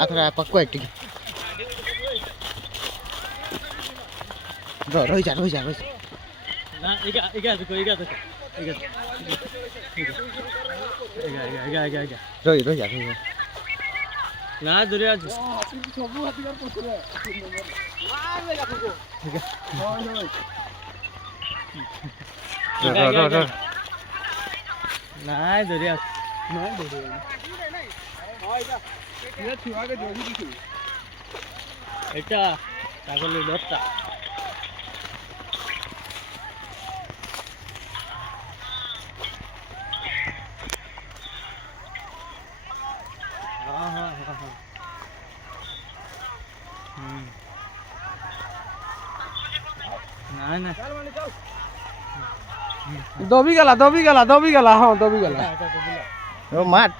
আথরা পক্কো একটি রই যা না এগা দেখো এগা রই যা না ধরে আছে নাই ধরে আছে এটা ছাগলের দত্তা না দবি গেলা হ্যাঁ দবি গেলা ও মাঠ